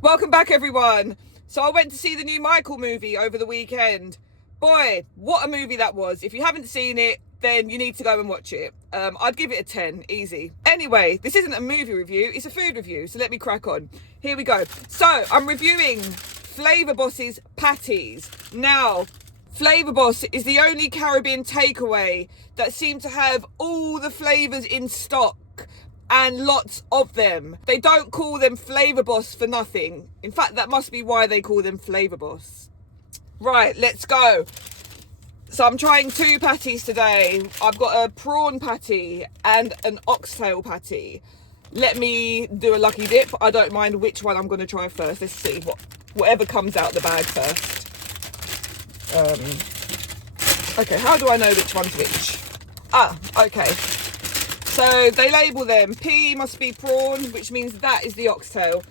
Welcome back, everyone. So I went to see the new Michael movie over the weekend. Boy, what a movie that was. If you haven't seen it, then you need to go and watch it. I'd give it a 10, easy. Anyway, this isn't a movie review, it's a food review, so let me crack on. Here we go. So, I'm reviewing Flavour Boss's patties. Now, Flavour Boss is the only Caribbean takeaway that seems to have all the flavours in stock and lots of them. They don't call them Flavour Boss for nothing. In fact, that must be why they call them Flavour Boss. Right, let's go. So I'm trying two patties today. I've got a prawn patty and an oxtail patty. Let me do a lucky dip. I don't mind which one I'm going to try first. Let's see whatever comes out the bag first. Okay, how do I know which one's which? Okay. So they label them. P must be prawn, which means that is the oxtail.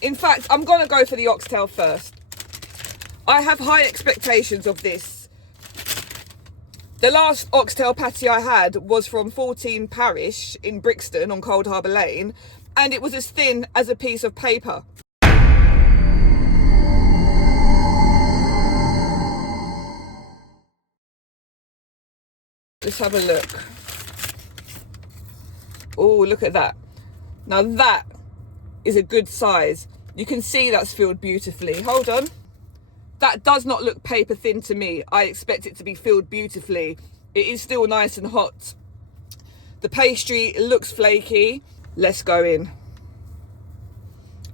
In fact, I'm going to go for the oxtail first. I have high expectations of this. The last oxtail patty I had was from 14 Parish in Brixton on Cold Harbour Lane, and it was as thin as a piece of paper. Let's have a look. Oh, look at that. Now that is a good size. You can see that's filled beautifully. Hold on. That does not look paper thin to me. I expect it to be filled beautifully. It is still nice and hot. The pastry looks flaky. Let's go in.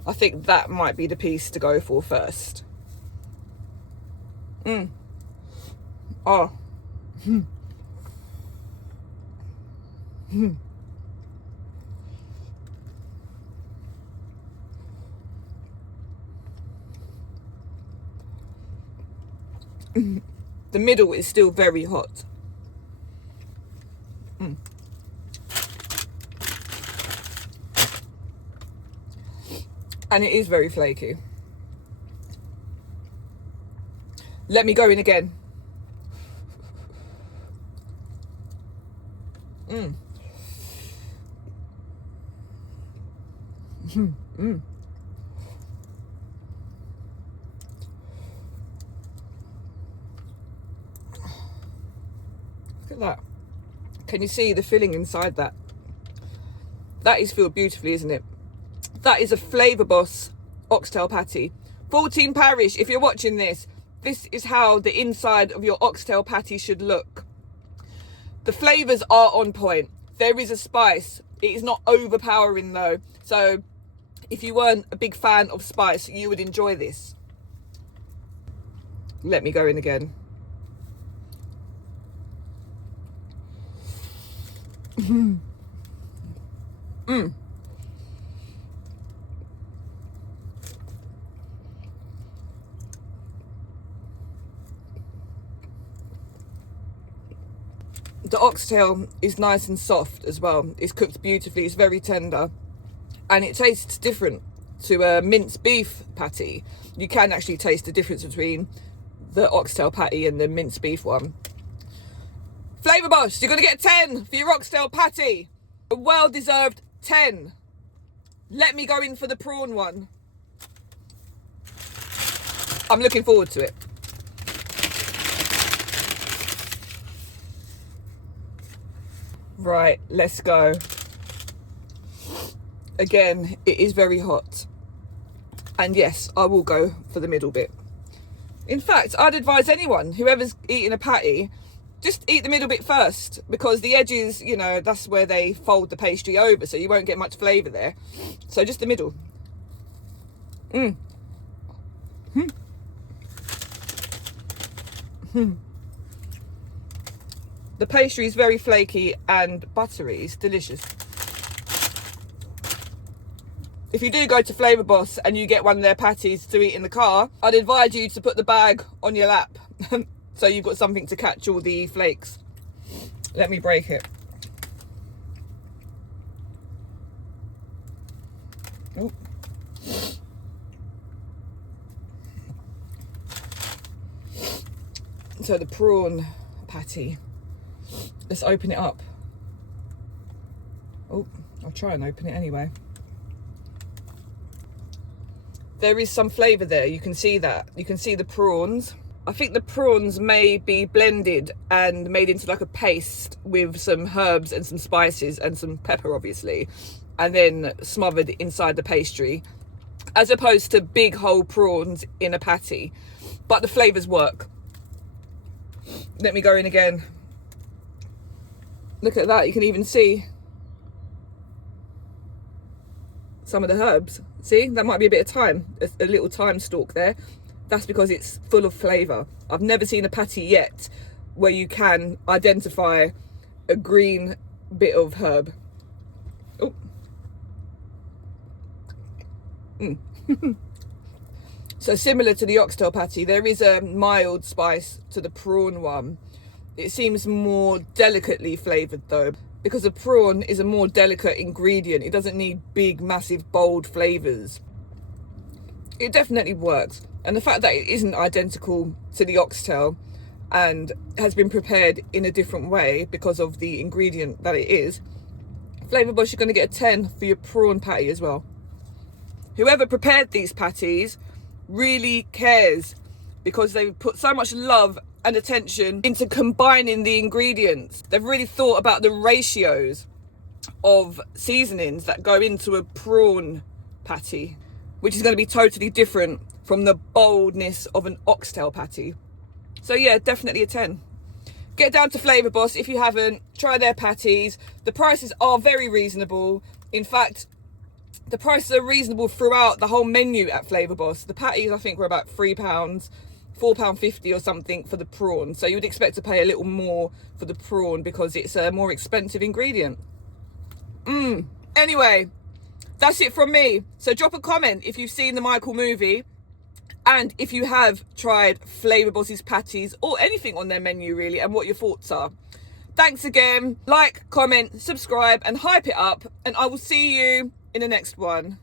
I think that might be the piece to go for first. Oh. The middle is still very hot. And it is very flaky. Let me go in again. Look at that. Can you see the filling inside that? That is filled beautifully, isn't it? That is a Flavour Boss oxtail patty. 14 Parish, if you're watching this, this is how the inside of your oxtail patty should look. The flavours are on point. There is a spice. It is not overpowering though. So if you weren't a big fan of spice, you would enjoy this. Let me go in again. The oxtail is nice and soft as well. It's cooked beautifully. It's very tender. And it tastes different to a minced beef patty. You can actually taste the difference between the oxtail patty and the minced beef one. Flavour Boss, you're going to get a 10 for your oxtail patty. A well-deserved 10. Let me go in for the prawn one. I'm looking forward to it. Right, let's go. Again, it is very hot. And yes, I will go for the middle bit. In fact, I'd advise anyone, whoever's eating a patty, just eat the middle bit first, because the edges, you know, that's where they fold the pastry over, so you won't get much flavour there. So just the middle. The pastry is very flaky and buttery. It's delicious. If you do go to Flavour Boss and you get one of their patties to eat in the car, I'd advise you to put the bag on your lap so you've got something to catch all the flakes. Let me break it. Oh. So the prawn patty. Let's open it up. Oh, I'll try and open it anyway. there is some flavour there. You can see that. You can see the prawns. I think the prawns may be blended and made into like a paste with some herbs and some spices and some pepper, obviously, and then smothered inside the pastry, as opposed to big whole prawns in a patty. But the flavours work. Let me go in again. Look at that. You can even see some of the herbs. See, that might be a bit of thyme, a little thyme stalk there. That's because it's full of flavour. I've never seen a patty yet where you can identify a green bit of herb. Oh. So similar to the oxtail patty, there is a mild spice to the prawn one. It seems more delicately flavoured though, because a prawn is a more delicate ingredient. It doesn't need big, massive, bold flavours. It definitely works. And the fact that it isn't identical to the oxtail and has been prepared in a different way because of the ingredient that it is, Flavour Boss, you're going to get a 10 for your prawn patty as well. Whoever prepared these patties really cares, because they've put so much love and attention into combining the ingredients. They've really thought about the ratios of seasonings that go into a prawn patty, which is going to be totally different from the boldness of an oxtail patty. So yeah, definitely a 10. Get down to Flavour Boss if you haven't. Try their patties. The prices are very reasonable. In fact, the prices are reasonable throughout the whole menu at Flavour Boss. The patties, I think, were about £3, £4.50 or something for the prawn. So you would expect to pay a little more for the prawn because it's a more expensive ingredient. Anyway, that's it from me. So drop a comment if you've seen the Michael movie, and if you have tried Flavour Boss's patties or anything on their menu really, and what your thoughts are. Thanks again. Like, comment, subscribe and hype it up, and I will see you in the next one.